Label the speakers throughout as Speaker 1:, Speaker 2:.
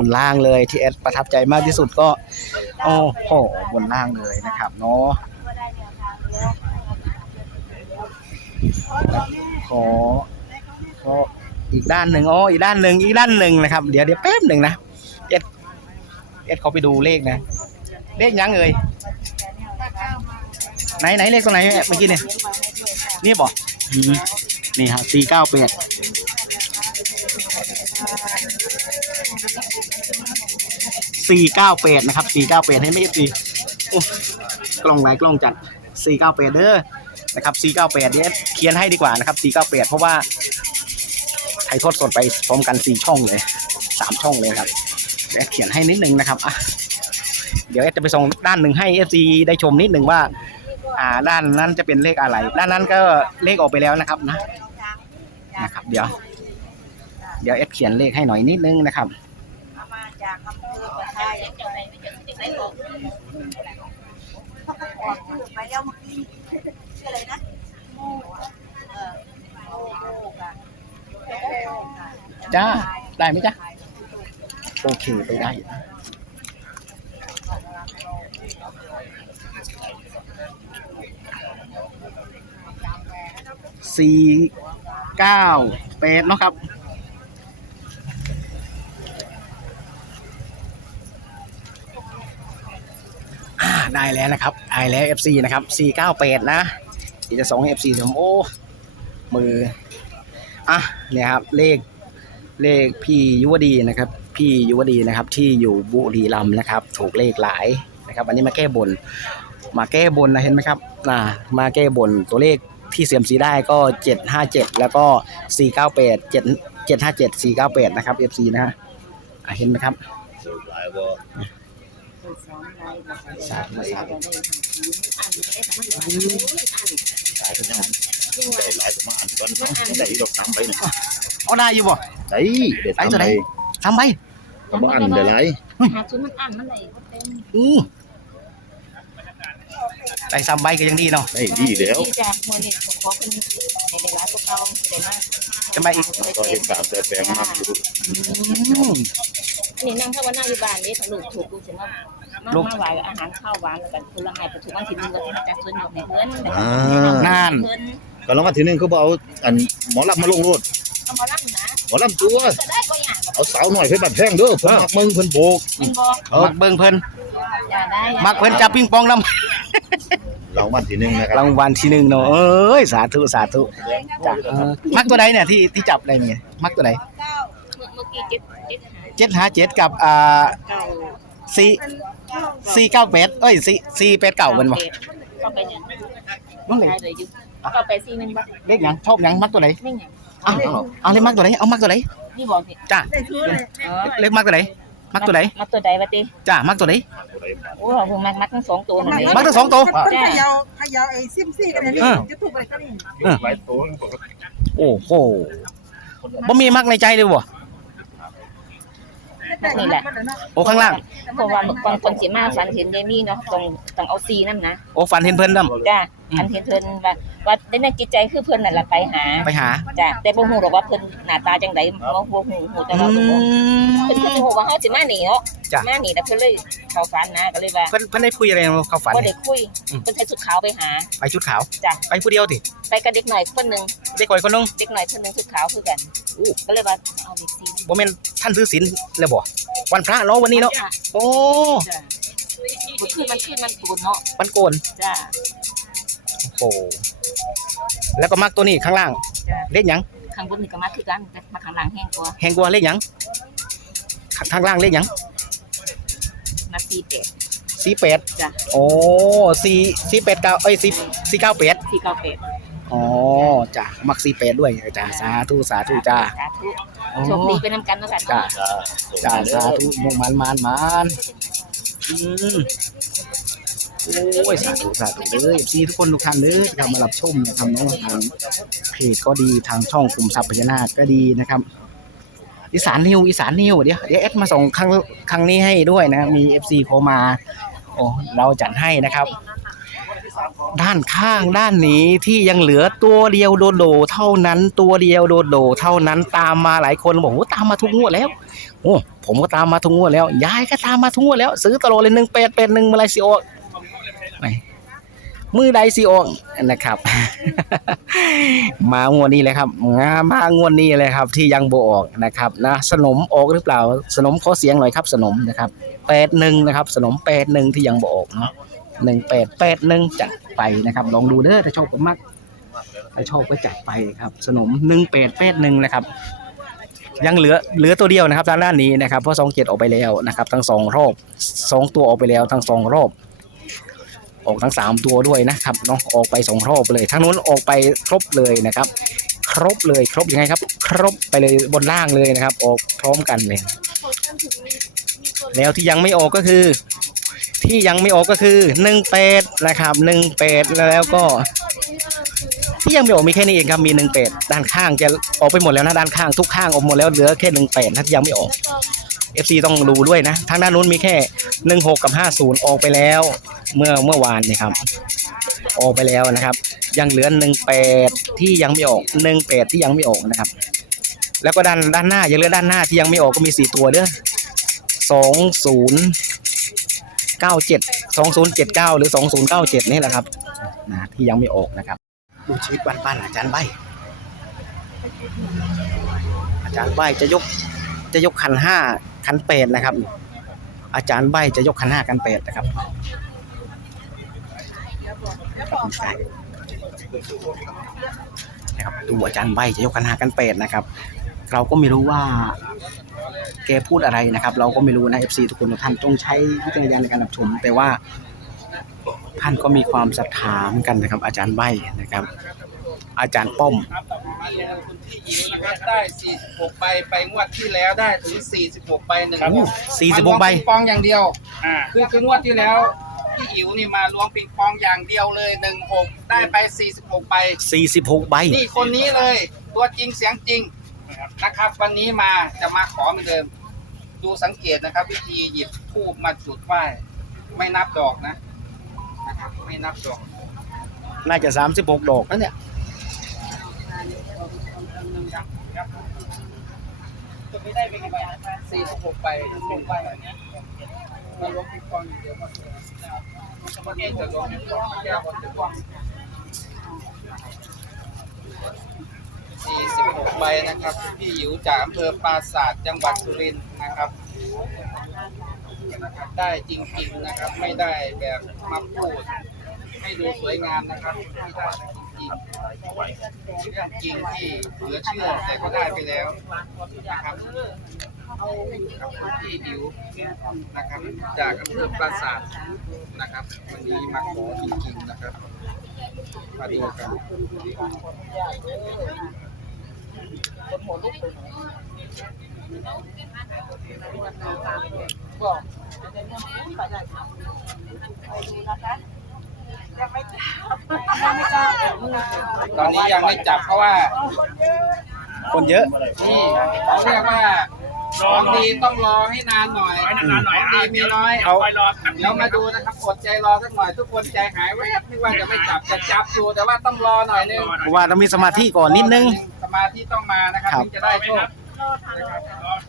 Speaker 1: บนล่างเลยที่เอสประทับใจมากที่สุดก็โอ้โหบนล่างเลยนะครับเนาะขอขออีกด้านหนึ่งอ๋ออีกด้านหนึ่งอีกด้านหนึ่งนะครับ เดี๋ยวเดี๋ยวแป๊บหนึ่งนะเอสเอสเขาไปดูเลขนะ เลขยังเอ่ยไหนไหนเลขตรงไหนเมื่อกี้เนี่ยนี่บอกนี่ฮะสี่เก้าแปด สี่เก้าแปดนะครับสี่เก้าแปดให้ไม่ตีกล้องไหนกล้องจัดสี่เก้าแปดเด้อนะครับสี่เก้าแปดเนี่ยเขียนให้ดีกว่านะครับสี่เก้าแปดเพราะว่าไทยทอดสดไปพร้อมกันสี่ช่องเลยสามช่องเลยครับเดี๋ยวเขียนให้นิดนึงนะครับอะเดี๋ยวเอสจะไปส่งด้านหนึ่งให้เอฟซีได้ชมนิดหนึ่งว่า อ่าด้านนั้นจะเป็นเลขอะไร ด้านนั้นก็เลขออกไปแล้วนะครับนะนะครับ เดี๋ยว เดี๋ยวเอสเขียนเลขให้หน่อยนิดนึงนะครับ
Speaker 2: จากอำเภอประทายเจ้าไหนไม่ออกออกชื่อไปแล้วเมื่อกี้ชื่ออะไรนะโมเออโมค่ะ
Speaker 1: จ้า ได้ไหมจ๊ะโอเค ไปได้อยู่นะสี่เก้าแปดเนาะครับ ได้แล้วนะครับได้แล้ว FC นะครับ498นะที่จะส่งให้ FC ผมโอ้มืออะเนี่ยครับเลขเลขพี่ยุวดีนะครับ พี่ยุวดีนะครับ ที่อยู่บุรีรัมย์นะครับ ถูกเลขหลายนะครับ อันนี้มาแก้บน มาแก้บนนะเห็นไหมครับน่ะมาแก้บนตัวเลขที่เสียมสีได้ก็ 757 แล้วก็ 498 7 757 498 นะครับ FC นะฮะเห็นไหมครับ สาธุสาธุ
Speaker 3: ได้ดอกสามใบนะ
Speaker 1: เอาได้อยู่บ่
Speaker 3: ได้เด็ด
Speaker 1: ไอ้
Speaker 3: สาม
Speaker 1: ตัวไห
Speaker 3: ใบ
Speaker 1: นทำไป
Speaker 3: ก็บ่อันได้หลาย
Speaker 2: หาชุดมันอ่านมันไหนก็เต็ม
Speaker 1: อือได้ซ้ำใบก็ยังดีเนาะ
Speaker 3: ได้ดีแล้ว
Speaker 2: ที่จะมือนี่ขอเป็นในเวลาพวกเราได้มาก
Speaker 1: จะมาอีก
Speaker 3: ก็เห็นสามแต่แปลงมากอยู่
Speaker 2: นี่นั่งข้าวหน้าอยู่บ้านนี่ถ้าลูกถูกลูกจะมามามาไหวอาหารข้าวหวานแล้วกันผลไม้ก็ถูกวันที่หนึ่งก็จะจัดส่วนดอกให้เพื่อน
Speaker 3: อ่า
Speaker 1: นั่น
Speaker 2: เพื่อน
Speaker 3: ก็ลองกันทีนึงเขาบอกเอาอันหมอลำมาลงโลด
Speaker 2: เอามาลั่นนะ
Speaker 3: หมอลำตัว
Speaker 2: ก็ได้ก็อย่างกับ
Speaker 3: เอาสาวหน่อยเพิ่นบัดแพงเด้อเพิ่นมักมึงเพิ่นโบก
Speaker 2: เป็นบอก
Speaker 1: มักเบิ่งเพิ่น
Speaker 2: อย่าได้
Speaker 1: มักเพิ่นจับปิงปองนำ
Speaker 3: รางวัลที่หนึ่งนะครั
Speaker 1: รา
Speaker 3: บ
Speaker 1: งวัลที่หนึ่งเนาะเอ้ยสาธุสาธุจ้ะเออมักตัวใดเนี่ยที่ที่จับได้เนี่ยมักตัวใด
Speaker 2: เมื่อ กี้เจ็ดเจ็ดหา
Speaker 1: เจ็ดหาเจ็ดกับอ่า
Speaker 2: เก้า
Speaker 1: สี่สี่เก้าแปดเอ้ยสี่สี่แปดเก้าเป็นบ่
Speaker 2: ก็ไปเนี่ย
Speaker 1: นั่นเลย
Speaker 2: ได้เลยอยู่ก็ไปซีมันบ่
Speaker 1: เลขหยังชอบหยังมักตัวไหน
Speaker 2: ไม่หยัง
Speaker 1: เอาเอาเอาเลขมักตัวไหนเอามักตัวไหน
Speaker 2: นี่บอกสิ
Speaker 1: จ้า
Speaker 2: อ๋อ
Speaker 1: เลขมักตัวไหนมักตัวไหน
Speaker 2: มักตัวใดวะติ
Speaker 1: จ้ามักตัวไหน
Speaker 2: โอ้โหมักมักทั้งสองตัวนั่นเอง
Speaker 1: มักทั้งสองตัว
Speaker 4: เพิ่นเขยาเขยาไอ้ซิมซี่กันเลยนี่
Speaker 1: เออ
Speaker 4: จะถูกไปก็นี่
Speaker 3: หลายตัว
Speaker 1: โอ้โหบ่มีมักในใจเลยบ่
Speaker 2: นี่แหละ
Speaker 1: โอ้ข้างล่าง
Speaker 2: เพราะว่าบางคนสิมาฝันเห็นยายมี่เนาะต้องต้องเอาซีนั่นนะ
Speaker 1: โอ้ฝันเห็นเพิ่นนำ
Speaker 2: จ้า อันเห็นเพิ่นว่าว่าในจิตใจคือเพิ่นนั่นแหละไปหา
Speaker 1: ไปหา
Speaker 2: จ้าแต่บ่ฮู้หรอกว่าเพิ่นหน้าตาจังไดบ่ฮู้ฮู้ฮู้แต่
Speaker 1: อื
Speaker 2: ว่าเพิ่นบ่
Speaker 1: ม
Speaker 2: เพิ่นคือสิฮู้ว่าเฮาสิมานี่เนาะ
Speaker 1: จ้ะ
Speaker 2: มานี่แล้วเพิ่นเลยเข้าฝันนะก็เลยว่า
Speaker 1: เพิ่นเพิ่นได้คุยอะไรเขาฝัน
Speaker 2: บ่
Speaker 1: เนี่ย
Speaker 2: ได้คุย
Speaker 1: อืม
Speaker 2: เพิ่นใส่ชุดขาวไปหา
Speaker 1: ไปชุดขาว
Speaker 2: จ้ะ
Speaker 1: ไปผู้เดียวติ
Speaker 2: ไปกับเด็กหน่อยคนหนึง
Speaker 1: เด็กก่อยคนนึง
Speaker 2: เด็กหน่อยคนหนึงชุดขาวคือกัน
Speaker 1: อู้
Speaker 2: ก็เลยว่าเอาเด็กซี
Speaker 1: บ่แม่นท่านซื้อศีลแล้วบ่วันพระเนาะวันนี้เนาะ
Speaker 2: จ้
Speaker 1: โอ้
Speaker 2: จ้ะมันขึ้นมันขึ้นมันปูนเนาะ
Speaker 1: วันโกน
Speaker 2: จ้า
Speaker 1: โอ้โหแล้วก็มักตัวนี้ข้างล่าง
Speaker 2: จ้า
Speaker 1: เลขหยัง
Speaker 2: ข้างบนนี่ก็มาคือกันแต่มาข้างหลังแห้งกว่า
Speaker 1: แหงกว่าเลขหยังข้างข้างล่างเลขหยัง
Speaker 2: มาสี่แปด
Speaker 1: สี่แปด
Speaker 2: จ้ะ
Speaker 1: โอ้สี่สี่แปดเก้าเอ้ยสี่สี่เก้าแปด
Speaker 2: สี่เก้าแปด
Speaker 1: อ๋อจ้ะมักสี่แปดด้วยจ้ะสาธุสาธุจ้า
Speaker 2: สาธุ
Speaker 1: โอ้
Speaker 2: โชคดีไปนำกันแล้วกัน
Speaker 1: จ้า
Speaker 2: เนาะ
Speaker 1: จ้าสาธุมุกมันมันมันอืมโอ้ยสาธุสาธุเลยซีทุกคนทุกท่านเลยที่เข้ามารับชมนะครับเนาะทางเพจก็ดีทางช่องกลุ่มทรัพย์พญานาคก็ดีนะครับ อีสานนิวอีสานนิวเดี๋ยวเดี๋ยวเอสมาส่งครั้งครั้งนี้ให้ด้วยนะมีเอฟซีโทรมาโอ้เราจัดให้นะครับ ด้านข้างด้านนี้ที่ยังเหลือตัวเดียวโดโดเท่านั้นตัวเดียวโดโดเท่านั้นตามมาหลายคนบอกว่าตามมาทุกงวดแล้ว โอ้ผมก็ตามมาทุกงวดแล้วยายก็ตามมาทุกงวดแล้ว ซื้อตลอดเลยหนึ่งแปดแปดหนึ่งมาลายซีโออก มือใดซีโออกนะครับ มางวดนี้เลยครับงามางวดนี้เลยครับ ที่ยังโบออกนะครับนะสนมออกหรือเปล่า สนมขอเสียงหน่อยครับ สนมนะครับแปดหนึ่งนะครับ สนมแปดหนึ่งที่ยังโบออกเนาะหนึ่งแปดแปดหนึ่งจัดไปนะครับ ลองดูเด้อถ้าชอบก็มักถ้าชอบก็จัดไปครับ สนมหนึ่งแปดแปดหนึ่งนะครับ ยังเหลือเหลือตัวเดียวนะครับทางด้านนี้นะครับเพราะสองเจ็ดออกไปแล้วนะครับ ทั้งสองรอบสองตัวออกไปแล้วทั้งสองรอบ ออกทั้งสามตัวด้วยนะครับเนาะออกไปสองรอบเลยทั้งนู้นออกไปครบเลยนะครับ ครบเลยครบยังไงครับ ครบไปเลยบนล่างเลยนะครับ ออกพร้อมกันเลย แล้วที่ยังไม่ออกก็คือ ที่ยังไม่ออกก็คือหนึ่งแปดนะครับหนึ่งแปดแล้วก็ ที่ยังไม่ออกมีแค่นี้เองครับมีหนึ่งแปดด้านข้างจะออกไปหมดแล้วนะด้านข้างทุกข้างออกหมดแล้วเหลือแค่หนึ่งแปดที่ยังไม่ออก FC ต้องดูด้วยนะ ทางด้านนู้นมีแค่หนึ่งหกกับห้าศูนย์ออกไปแล้ว เมื่อเมื่อวานนะครับ ออกไปแล้วนะครับ ยังเหลือหนึ่งแปดที่ยังไม่ออกหนึ่งแปดที่ยังไม่ออกนะครับ แล้วก็ด้านด้านหน้ายังเหลือด้านหน้าที่ยังไม่ออกก็มีสี่ตัวเด้อสองศูนย์เก้าเจ็ดสองศูนย์เจ็ดเก้าหรือสองศูนย์เก้าเจ็ดนี่แหละครับนะที่ยังไม่ออกนะครับ ดูชีวิตบ้านอาจารย์ใบอาจารย์ใบจะยกจะยกคันห้า คันแปดนะครับ อาจารย์ใบจะยกคันห้าคันแปดนะครับนะครับดูอาจารย์ใบจะยกคันห้าคันแปดนะครับ เราก็ไม่รู้ว่าแกพูดอะไรนะครับ เราก็ไม่รู้นะเอฟซีทุกคนทุกท่านต้องใช้วิจารณญาณในการรับชมแต่ว่าท่านก็มีความศรัทธาเหมือนกันนะครับ อาจารย์ใบนะครับ อาจารย์ป้อม
Speaker 5: ครับมาลงทุนที่อิ๋วนะครับได้46ใบไปงวดที่แล้วได้ถึง46ใบหนึ่ง
Speaker 1: ครับ
Speaker 5: งวด
Speaker 1: 46ใบ
Speaker 5: มาล้วงปิงปองอย่างเดียวคือคืองวดที่แล้วพี่อิ๋วนี่มาล้วงปิงปองอย่างเดียวเลย16ได้ไป 46ใบ
Speaker 1: 46ใบ
Speaker 5: นี่คนนี้เลย ตัวจริงเสียงจริงนะครับ วันนี้มาจะมาขอเหมือนเดิม ดูสังเกตนะครับ วิธีหยิบทูบมาจุดไหว้ไม่นับดอกนะนะครับไม่นับดอก
Speaker 1: น่าจะ 36 ดอกนะเนี่ย
Speaker 5: ตัวนี้ได้ไปกี่ใบสี่สิบหกใบหกใบมาล้วงปิงปองอย่างเดียวก็คือเมื่อกี้จะล้วงปิงปองแก้วบนปิงปองสี่สิบหกใบนะครับ พี่หยิวจากอำเภอปราศาสาทจังหวัดสุรินทร์นะครับ ได้จริงๆนะครับ ไม่ได้แบบมาพูด ให้ดูสวยงามนะครับที่ได้ จริงเรื่องจริงที่เหลือเชื่อแต่ก็ได้ไปแล้วนะครับกับพี่ดิวนะครับจากอำเภอปราสาทนะครับ วันนี้มาขอจริงๆนะครับมาดูกันคุณหั
Speaker 6: วลุกไปบอกไปดูนะครับ
Speaker 5: ตอนนี้ยังไม่จับเพราะว่า
Speaker 1: คนเยอะ
Speaker 5: นี่เขาเรียกว่าของดีต้องรอให้นานหน่อยของดีมีน้อย
Speaker 1: เอา
Speaker 5: แล้วมาดูนะครับอดใจรอสักหน่อยทุกคนใจหายแวบไม่ว่าจะไม่จับจะจับอยู่แต่ว่าต้องรอหน่อยนึง
Speaker 1: เพราะว่าต้องมีสมาธิก่อนนิดนึง
Speaker 5: สมาธิต้องมานะครับ
Speaker 1: ครับ
Speaker 5: ถึงจะได้โชค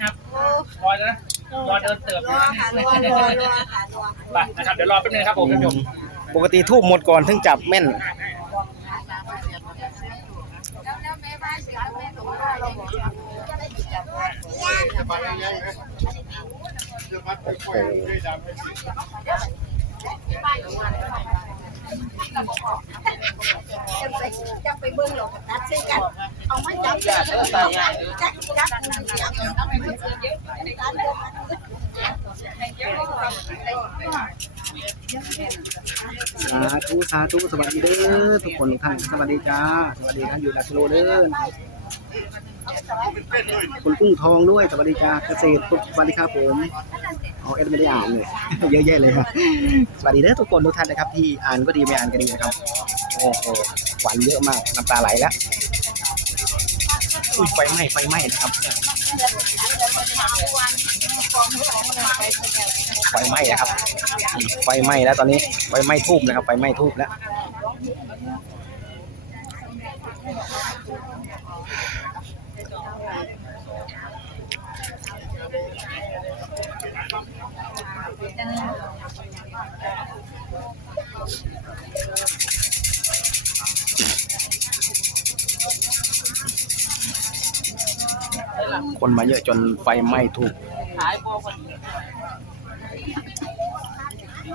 Speaker 6: ครับรอนะรอเดินเติบ
Speaker 4: รอค่ะรอรอรอค่ะรอ
Speaker 6: ไปนะครับเดี๋ยวรอแป๊บนึงครับผมท่านผู้ชม
Speaker 1: ปกติทูบหมดก่อนถึงจับแม่น
Speaker 4: จะไปเบิ่งหรอกตัดซื้อกันเอามาจับจับจับจับจับ
Speaker 1: สาธุสาธุสวัสดีเด้อทุกคนทุกท่านสวัสดีจ้าสวัสดีท่านอยู่ดัชโลเด้อคุณกุ้งทองด้วยสวัสดีจ้าเกษตรสวัสดีครับผมเอาเอ็ดไม่ได้อ่านเลยเยอะแยะเลยครับสวัสดีเด้อทุกคนทุกท่านนะครับที่อ่านก็ดีไม่อ่านก็ดีนะครับโอ้โหหวานเยอะมากน้ำตาไหลแล้วไฟไหม้ไฟไหม้นะครับ ไฟไหม้นะครับ ไฟไหม้แล้วตอนนี้ ไฟไหม้ทูบนะครับ ไฟไหม้ทูบแล้ว คนมาเยอะจนไฟไหม้ทูบ
Speaker 6: ขายบัวคน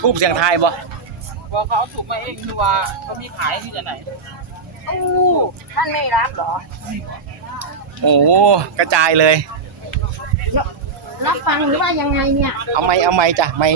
Speaker 1: ทูบเสียงทายบ่
Speaker 6: บัวเขาเอาถูกมาเองดูว่าเขามีขายที่ไหน
Speaker 4: อู้ท่านไม่รับเหรอ
Speaker 1: โอ้โหกระจายเลย
Speaker 4: รับฟังหรือว่ายังไงเนี่ย
Speaker 1: เอาไม้เอาไม้จ้ะไม้